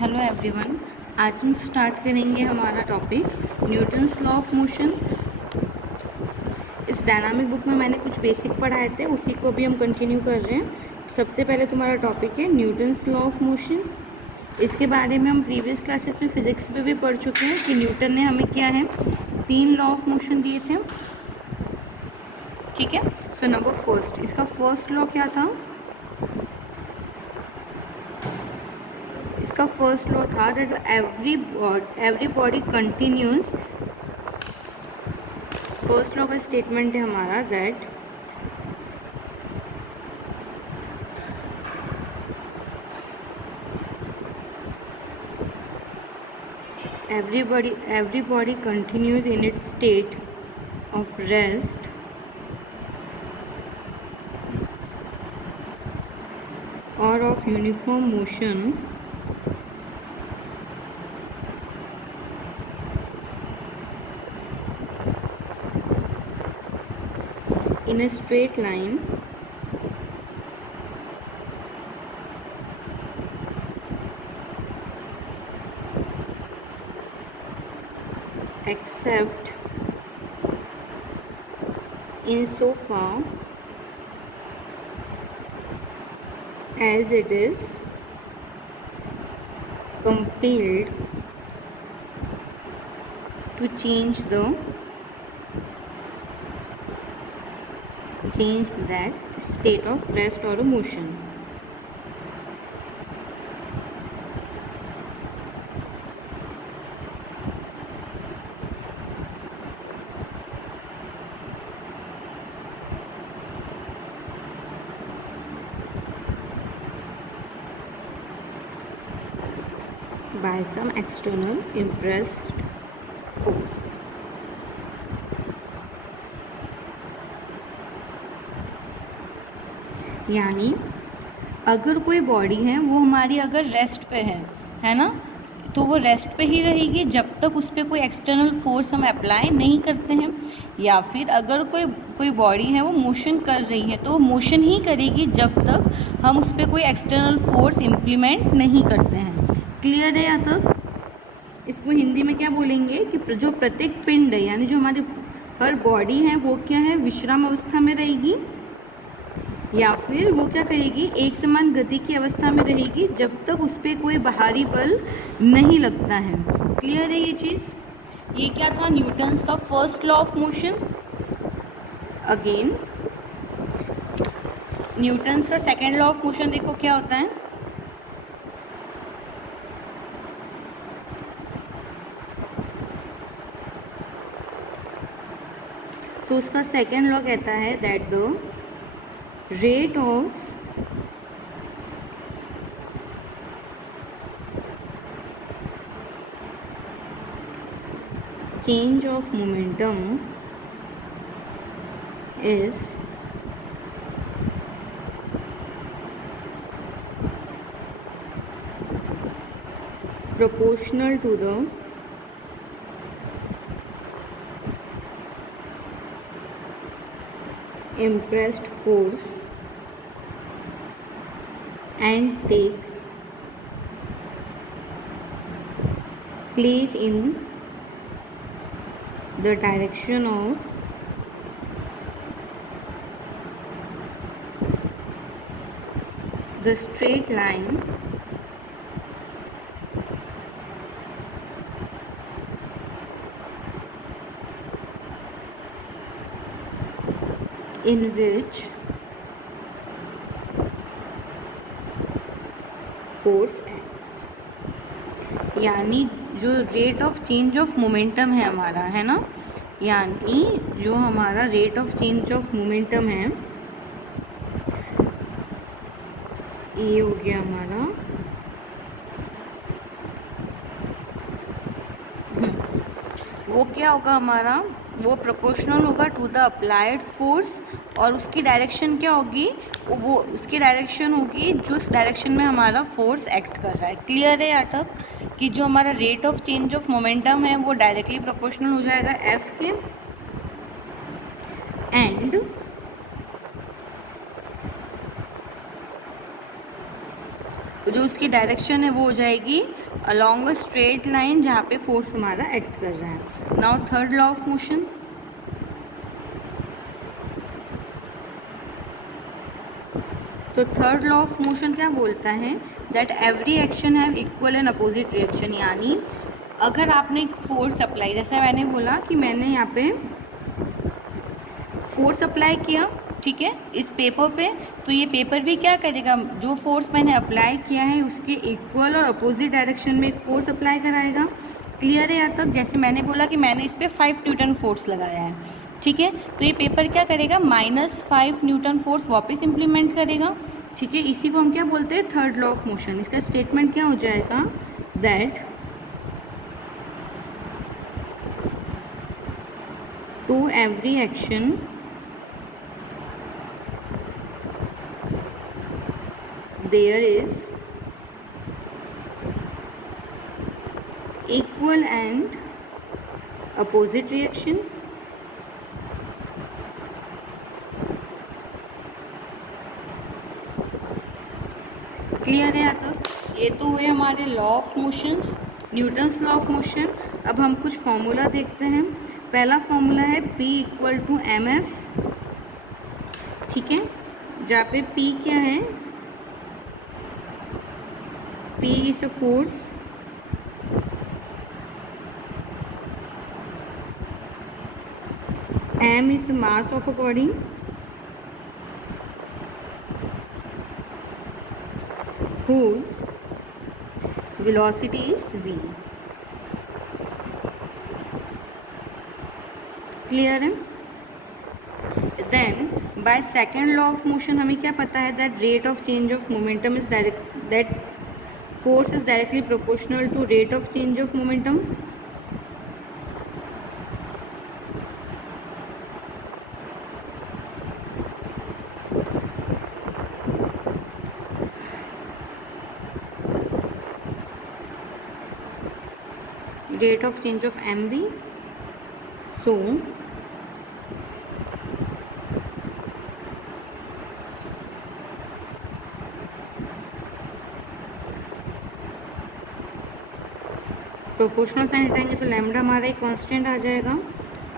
Hello everyone. आज हम start करेंगे हमारा topic Newton's law of motion. इस डायनामिक बुक में मैंने कुछ बेसिक पढ़ाए थे, उसी को भी हम कंटिन्यू कर रहे हैं। सबसे पहले तुम्हारा टॉपिक है न्यूटन्स लॉ ऑफ मोशन। इसके बारे में हम प्रीवियस क्लासेस में फिजिक्स में भी पढ़ चुके हैं कि न्यूटन ने हमें क्या है 3 लॉ ऑफ मोशन दिए थे। ठीक है। सो नंबर फर्स्ट, इसका फर्स्ट लॉ क्या था? इसका फर्स्ट लॉ था that every body continuous. First law का स्टेटमेंट है हमारा that every body continues in its state of rest or of uniform motion in a straight line except insofar as it is compelled to change that state of rest or motion. By some external impressed force. यानी अगर कोई body है वो हमारी अगर rest पे है ना, तो वो रेस्ट पे ही रहेगी जब तक उस पर कोई एक्सटर्नल फोर्स हम अप्लाई नहीं करते हैं। या फिर अगर कोई बॉडी है वो मोशन कर रही है तो वो मोशन ही करेगी जब तक हम उस पर कोई एक्सटर्नल फोर्स इम्प्लीमेंट नहीं करते हैं। क्लियर है यहाँ तक? इसको हिंदी में क्या बोलेंगे कि जो प्रत्येक पिंड है यानी जो हमारी हर बॉडी है वो क्या है, विश्राम अवस्था में रहेगी या फिर वो क्या करेगी, एक समान गति की अवस्था में रहेगी जब तक उस पर कोई बाहरी बल नहीं लगता है। क्लियर है ये चीज़? ये क्या था न्यूटन्स का first law of motion. Again Newton's का सेकेंड लॉ ऑफ मोशन देखो क्या होता है। तो उसका सेकेंड लॉ कहता है that the rate of change of momentum is proportional to the impressed force and takes place in the direction of the straight line in which force acts। यानी जो rate of change of momentum है हमारा, है ना, यानी जो हमारा rate of change of momentum है ये हो गया हमारा वो क्या होगा हमारा, वो प्रोपोर्शनल होगा टू द अप्लाइड फोर्स। और उसकी डायरेक्शन क्या होगी, वो उसकी डायरेक्शन होगी जो उस डायरेक्शन में हमारा फोर्स एक्ट कर रहा है। क्लियर है यहाँ तक कि जो हमारा rate of change of momentum है वो डायरेक्टली प्रोपोर्शनल हो जाएगा एफ के, एंड जो उसकी डायरेक्शन है वो हो जाएगी अलोंग अ स्ट्रेट लाइन जहाँ पे फोर्स हमारा एक्ट कर रहा है। Now third law of motion. तो थर्ड लॉ ऑफ मोशन क्या बोलता है, that every action have equal and opposite reaction. यानी अगर आपने एक फोर्स अप्लाई, जैसे मैंने बोला कि मैंने यहाँ पे फोर्स अप्लाई किया, ठीक है, इस पेपर पे, तो ये पेपर भी क्या करेगा, जो फोर्स मैंने अप्लाई किया है उसके इक्वल और अपोजिट डायरेक्शन में एक फोर्स अप्लाई कराएगा। क्लियर है यहाँ तक? जैसे मैंने बोला कि मैंने इस पर 5 न्यूटन फोर्स लगाया है, ठीक है, तो ये पेपर क्या करेगा, -5 न्यूटन फोर्स वापस इम्प्लीमेंट करेगा, ठीक है। इसी को हम क्या बोलते हैं, थर्ड लॉ ऑफ मोशन। इसका स्टेटमेंट क्या हो जाएगा, that to every action there is equal and opposite reaction। Clear है यहाँ तक? ये तो हुए हमारे law of motions, Newton's law of motion. अब हम कुछ फॉर्मूला देखते हैं। पहला फॉर्मूला है P = mf, ठीक है, जहाँ पे P क्या है, P is a force, m is the mass of a body, whose velocity is v। Clear है? Then by second law of motion हमें क्या पता है, that rate of change of momentum is direct, that force is directly proportional to rate of change of momentum। rate of change of mv, so proportional sign हटाएंगे तो lambda हमारा एक constant आ जाएगा।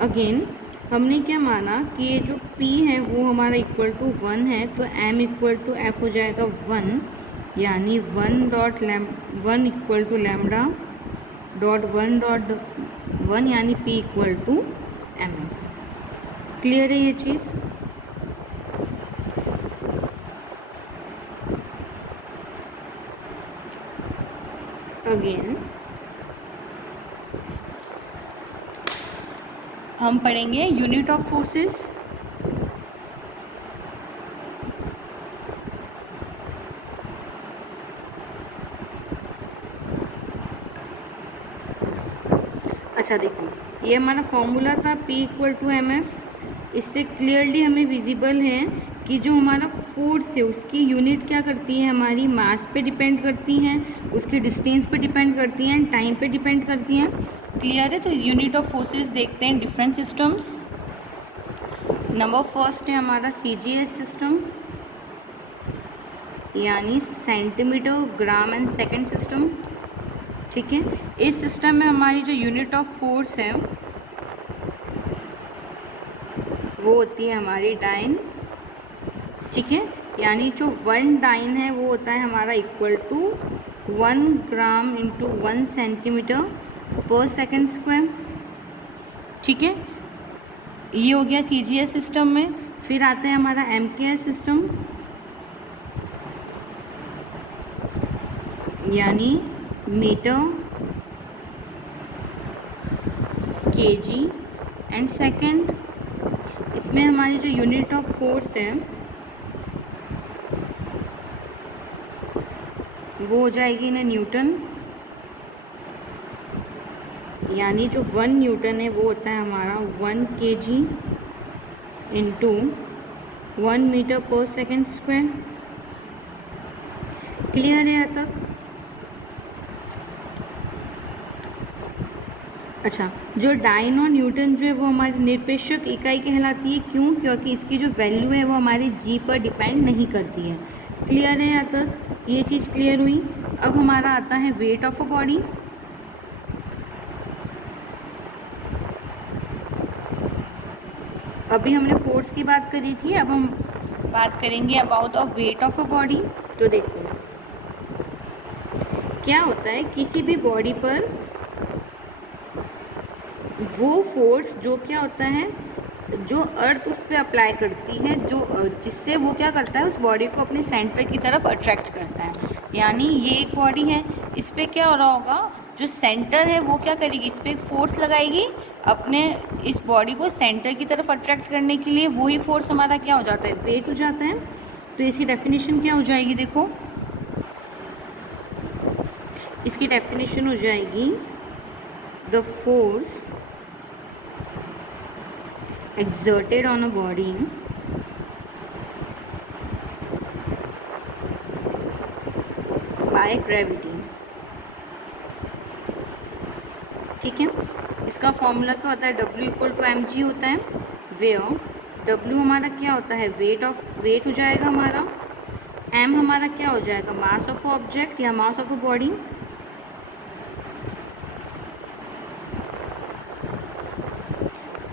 Again हमने क्या माना कि ये जो P है वो हमारा इक्वल टू 1 है, तो M = F हो जाएगा 1, यानी 1 इक्वल टू लैम्डा डॉट 1 यानी P = mf। क्लियर है ये चीज़? अगेन हम पढ़ेंगे यूनिट ऑफ फोर्सेस। अच्छा देखो, ये हमारा फॉर्मूला था P = mf। इससे क्लियरली हमें विजिबल है कि जो हमारा फोर्स है उसकी यूनिट क्या करती है, हमारी मास पे डिपेंड करती हैं, उसके डिस्टेंस पे डिपेंड करती हैं, टाइम पे डिपेंड करती हैं। क्लियर है? तो यूनिट ऑफ फोर्सेस देखते हैं डिफरेंट सिस्टम्स। नंबर फर्स्ट है हमारा CGS सिस्टम, यानी centimetre gram and second system, ठीक है। इस सिस्टम में हमारी जो यूनिट ऑफ फोर्स है वो होती है हमारी डाइन, ठीक है, यानी जो 1 डाइन है वो होता है हमारा equal to 1 gram into 1 centimetre per second square, ठीक है। ये हो गया CGS सिस्टम में। फिर आता है हमारा MKS सिस्टम, यानी मीटर, kg एंड सेकंड। इसमें हमारी जो यूनिट ऑफ फोर्स है वो हो जाएगी ना न्यूटन, यानी जो 1 न्यूटन है वो होता है हमारा 1 kg इंटू 1 मीटर पर सेकंड स्क्वायर। क्लियर है यहाँ तक? अच्छा, जो डाइन और न्यूटन जो है वो हमारी निरपेक्षक इकाई कहलाती है। क्यों? क्योंकि इसकी जो वैल्यू है वो हमारे जी पर डिपेंड नहीं करती है। क्लियर है यहाँ तक? ये चीज़ क्लियर हुई। अब हमारा आता है वेट ऑफ अ बॉडी। अभी हमने फोर्स की बात करी थी, अब हम बात करेंगे about the weight of a body. तो देखो क्या होता है, किसी भी बॉडी पर वो फोर्स जो क्या होता है, जो अर्थ उस पर अप्लाई करती है, जो जिससे वो क्या करता है, उस बॉडी को अपने सेंटर की तरफ अट्रैक्ट करता है। यानी ये एक बॉडी है, इस पर क्या हो रहा होगा, जो सेंटर है वो क्या करेगी, इस पर एक फोर्स लगाएगी अपने इस बॉडी को सेंटर की तरफ अट्रैक्ट करने के लिए। वही फोर्स हमारा क्या हो जाता है, वेट हो जाता है। तो इसकी डेफिनेशन क्या हो जाएगी, देखो इसकी डेफिनेशन हो जाएगी, the force exerted on a body by gravity। ठीक है, इसका फॉर्मूला क्या होता है, W = mg होता है, वेयर W हमारा क्या होता है, वेट हो जाएगा हमारा, m हमारा क्या हो जाएगा, मास ऑफ ऑब्जेक्ट या मास ऑफ अ बॉडी,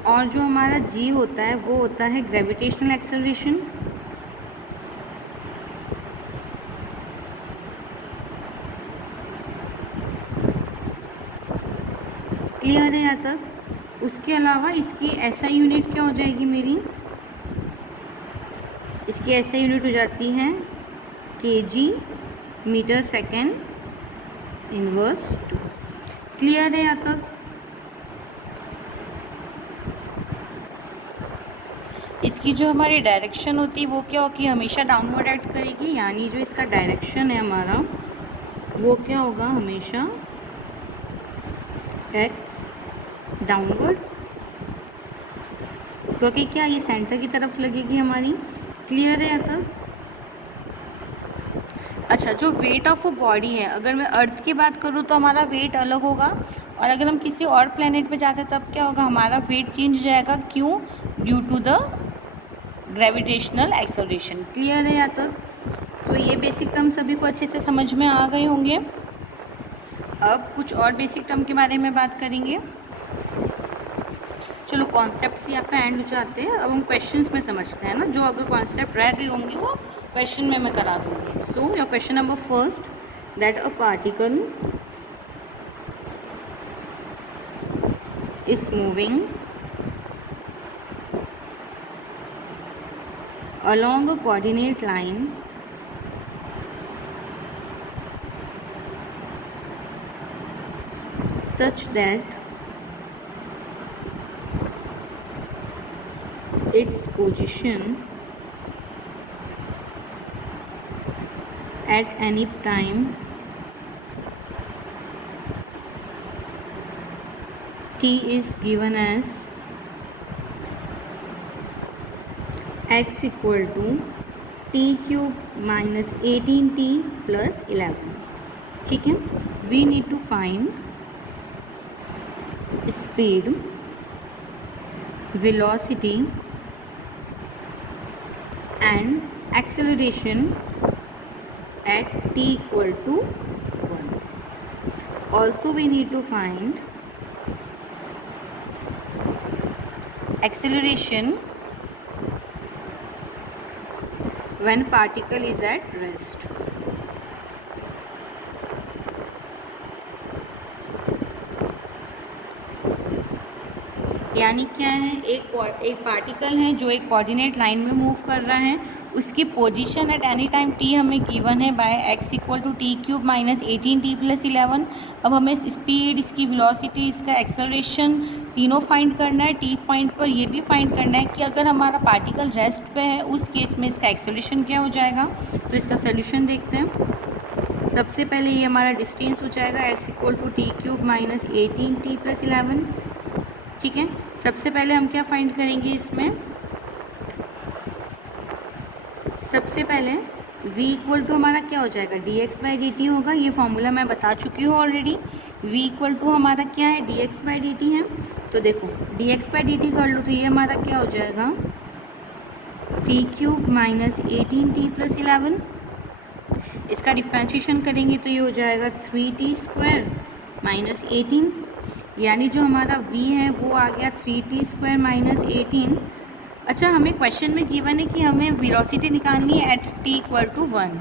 और जो हमारा g होता है वो होता है ग्रेविटेशनल एक्सेलरेशन। क्लियर है यहाँ तक? उसके अलावा इसकी SI यूनिट क्या हो जाएगी मेरी, इसकी SI यूनिट हो जाती है kg मीटर सेकेंड इनवर्स 2। क्लियर है यहाँ तक? इसकी जो हमारी डायरेक्शन होती है वो क्या होगी, हमेशा डाउनवर्ड एक्ट करेगी। यानी जो इसका डायरेक्शन है हमारा वो क्या होगा, हमेशा एक्स डाउनवर्ड, क्योंकि क्या ये सेंटर की तरफ लगेगी हमारी। क्लियर है यहाँ तक? अच्छा, जो वेट ऑफ अ बॉडी है, अगर मैं अर्थ की बात करूँ तो हमारा वेट अलग होगा, और अगर हम किसी और प्लेनेट पे जाते हैं तब क्या होगा, हमारा वेट चेंज हो जाएगा। क्यों? Due to the gravitational acceleration. Clear है यहाँ तक? तो ये बेसिक टर्म सभी को अच्छे से समझ में आ गए होंगे। अब कुछ और बेसिक टर्म के बारे में बात करेंगे। चलो कॉन्सेप्ट्स यहाँ पे एंड हो जाते हैं, अब हम क्वेश्चंस में समझते हैं ना, जो अगर कॉन्सेप्ट रह गए होंगे वो क्वेश्चन में मैं करा दूँगी। So your question number first, that a particle is moving along a coordinate line such that its position at any time t is given as x equal to t cube minus 18t plus 11। ठीक है, we need to find speed, velocity and acceleration at t equal to 1। Also we need to find acceleration when particle is at rest। यानी क्या है, एक particle है जो एक coordinate line में मूव कर रहा है, उसकी position at any time t हमें गिवन है by x equal to t cube minus 18t plus 11। अब हमें स्पीड, इसकी वेलोसिटी, इसका एक्सेलरेशन तीनों फाइंड करना है। टी पॉइंट पर ये भी फाइंड करना है कि अगर हमारा पार्टिकल रेस्ट पे है उस केस में इसका एक्सेलरेशन क्या हो जाएगा। तो इसका सोल्यूशन देखते हैं। सबसे पहले ये हमारा डिस्टेंस हो जाएगा x equal to t cube minus 18t plus 11। ठीक है, सबसे पहले हम क्या फाइंड करेंगे इसमें, सबसे पहले v इक्वल टू हमारा क्या हो जाएगा, dx बाई डी टी होगा। ये फॉर्मूला मैं बता चुकी हूँ ऑलरेडी। v इक्वल टू हमारा क्या है, dx बाई डी टी है। तो देखो dx बाई डी टी कर लो तो ये हमारा क्या हो जाएगा, t cube minus 18t plus 11। इसका डिफ्रेंशिएशन करेंगे तो ये हो जाएगा 3t स्क्वायर माइनस 18, यानी जो हमारा v है वो आ गया 3t स्क्वायर माइनस 18। अच्छा, हमें क्वेश्चन में गिवन है कि हमें वेलोसिटी निकालनी है एट t इक्वल टू 1,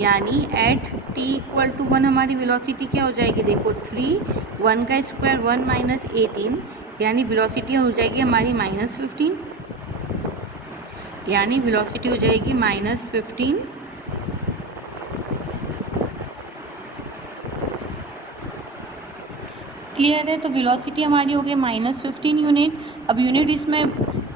यानी एट t इक्वल टू 1 हमारी वेलोसिटी क्या हो जाएगी, देखो 3, 1 का स्क्वायर 1 माइनस 18, यानी वेलोसिटी हो जाएगी हमारी माइनस 15, यानी वेलोसिटी हो जाएगी माइनस 15। क्लियर है, तो वेलोसिटी हमारी हो गई माइनस 15 यूनिट। अब यूनिट इसमें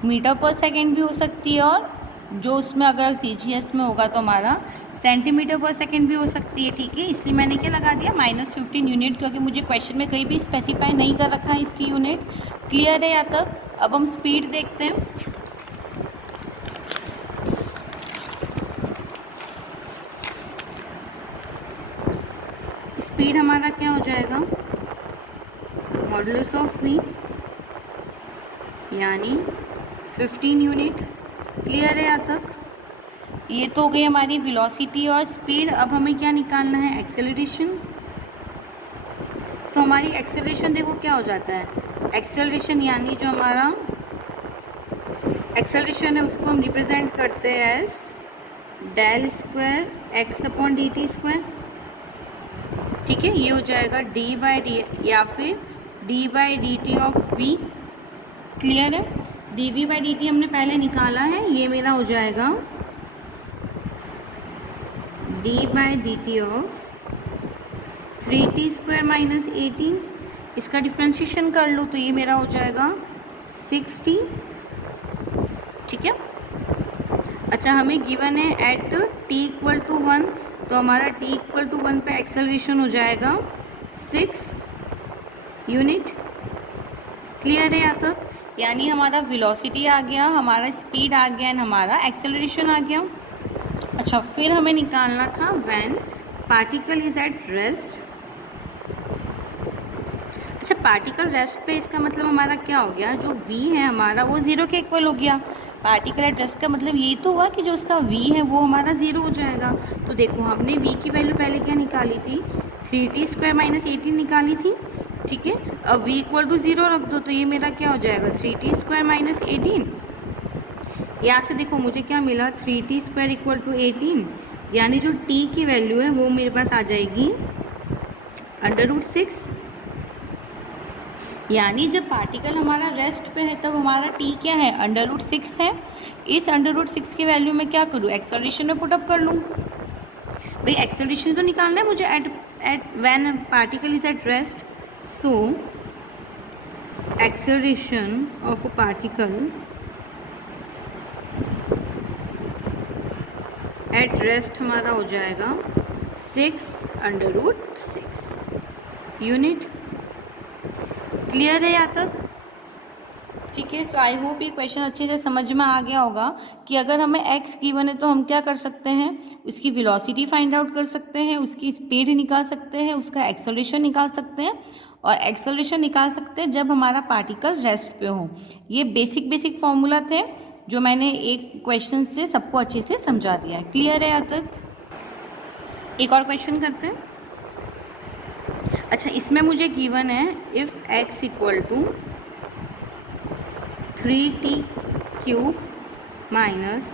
मीटर पर सेकेंड भी हो सकती है, और जो उसमें अगर CGS में होगा तो हमारा सेंटीमीटर पर सेकेंड भी हो सकती है, ठीक है। इसलिए मैंने क्या लगा दिया माइनस 15 यूनिट, क्योंकि मुझे क्वेश्चन में कहीं भी स्पेसिफाई नहीं कर रखा है इसकी यूनिट। क्लियर है यहाँ तक। अब हम स्पीड देखते हैं। स्पीड हमारा क्या हो जाएगा, मॉडुलस ऑफ v, यानी 15 यूनिट। क्लियर है यहाँ तक। ये तो हो गई हमारी वेलोसिटी और स्पीड। अब हमें क्या निकालना है, एक्सेलरेशन। तो हमारी एक्सेलरेशन देखो क्या हो जाता है, एक्सेलरेशन यानी जो हमारा एक्सेलरेशन है उसको हम रिप्रेजेंट करते हैं as del square x upon d t square, ठीक है। ये हो जाएगा डी बाई डी या फिर d by d t of v. Clear है। D v by d t हमने पहले निकाला है, ये मेरा हो जाएगा d by d t of 3t square minus 18। इसका डिफ्रेंशिएशन कर लो तो ये मेरा हो जाएगा 6t, ठीक है। अच्छा, हमें गिवन है एट t इक्वल टू 1, तो हमारा t इक्वल टू 1 पे एक्सेलरेशन हो जाएगा 6 यूनिट। क्लियर है यहाँ तक। यानी हमारा वेलोसिटी आ गया, हमारा स्पीड आ गया एंड हमारा एक्सेलरेशन आ गया। अच्छा, फिर हमें निकालना था when particle is at rest. अच्छा, पार्टिकल रेस्ट पे इसका मतलब हमारा क्या हो गया, जो v है हमारा वो 0 के इक्वल हो गया। पार्टिकल एट रेस्ट का मतलब यही तो हुआ कि जो उसका v है वो हमारा 0 हो जाएगा। तो देखो हमने v की वैल्यू पहले क्या निकाली थी, 3t स्क्वायर माइनस 18 निकाली थी, ठीक है। अब v इक्वल टू 0 रख दो तो ये मेरा क्या हो जाएगा 3t स्क्वायर माइनस 18। यहाँ से देखो मुझे क्या मिला, 3t स्क्वायर इक्वल टू 18, यानी जो t की वैल्यू है वो मेरे पास आ जाएगी √6। यानी जब पार्टिकल हमारा रेस्ट पे है तब हमारा t क्या है, √6 है। इस √6 की वैल्यू में क्या करूँ, एक्सेलरेशन में पुटअप कर लूँ। भाई एक्सेलरेशन तो निकालना है मुझे at when particle is at rest. So acceleration of a particle at rest हमारा हो जाएगा 6√6 यूनिट। क्लियर है यहाँ तक, ठीक है। सो आई होप ये क्वेश्चन अच्छे से समझ में आ गया होगा कि अगर हमें x गिवन है तो हम क्या कर सकते हैं, उसकी वेलोसिटी फाइंड आउट कर सकते हैं, उसकी स्पीड निकाल सकते हैं, उसका एक्सेलरेशन निकाल सकते हैं, और एक्सेलरेशन निकाल सकते हैं जब हमारा पार्टिकल रेस्ट पे हो। ये बेसिक फॉर्मूला थे जो मैंने एक क्वेश्चन से सबको अच्छे से समझा दिया है। क्लियर है यहाँ तक। एक और क्वेश्चन करते हैं। अच्छा, इसमें मुझे गिवन है if x equal to 3t cube minus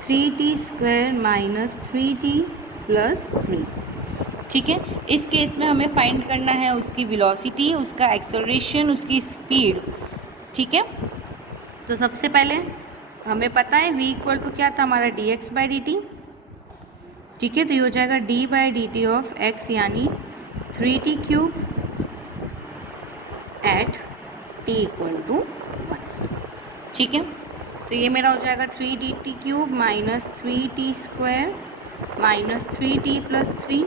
3t square minus 3t plus 3, ठीक है। इस केस में हमें फाइंड करना है उसकी वेलोसिटी, उसका एक्सेलरेशन, उसकी स्पीड, ठीक है। तो सबसे पहले हमें पता है v इक्वल टू क्या था हमारा dx बाई dt, ठीक है। तो ये हो जाएगा d by d t of x, यानी 3t cube at t equal to 1, ठीक है। तो ये मेरा हो जाएगा 3dt cube minus 3t square minus 3t plus 3।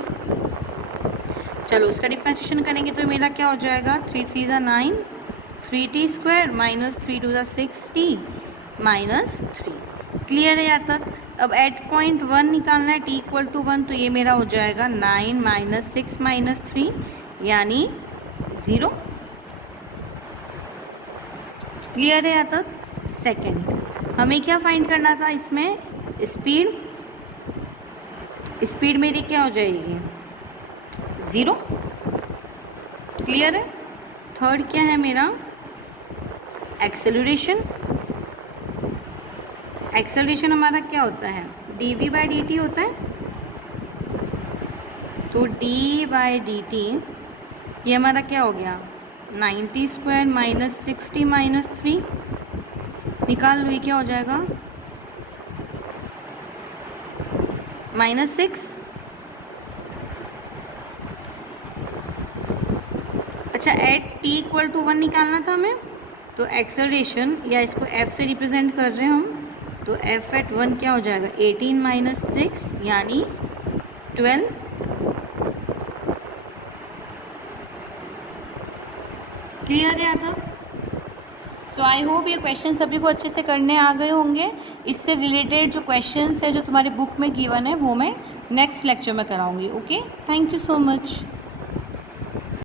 चलो उसका डिफ्रेंशिएशन करेंगे तो मेरा क्या हो जाएगा, 3 3 ज़ा 9, 3t स्क्वायर माइनस 3 2 ज़ा 6t माइनस 3। क्लियर है यहाँ तक। अब एट पॉइंट 1 निकालना है t इक्वल टू 1, तो ये मेरा हो जाएगा 9 माइनस 6 माइनस 3, यानी 0। क्लियर है यहाँ तक। सेकंड हमें क्या फाइंड करना था इसमें, स्पीड। स्पीड मेरी क्या हो जाएगी, 0। क्लियर है। थर्ड क्या है मेरा, एक्सेलरेशन। एक्सेलरेशन हमारा क्या होता है, dv/dt होता है। तो d/dt ये हमारा क्या हो गया, 90² - 60 - 3, निकाल लो, ये क्या हो जाएगा, -6। अच्छा, एट t = 1 निकालना था हमें, तो एक्सेलरेशन या इसको f से रिप्रेजेंट कर रहे हैं हम, तो f@1 क्या हो जाएगा, 18 - 6 यानी 12। क्लियर है यहाँ तक। सो आई होप ये क्वेश्चन सभी को अच्छे से करने आ गए होंगे। इससे रिलेटेड जो क्वेश्चंस है जो तुम्हारे बुक में गिवन है वो मैं नेक्स्ट लेक्चर में कराऊंगी। Okay, thank you so much.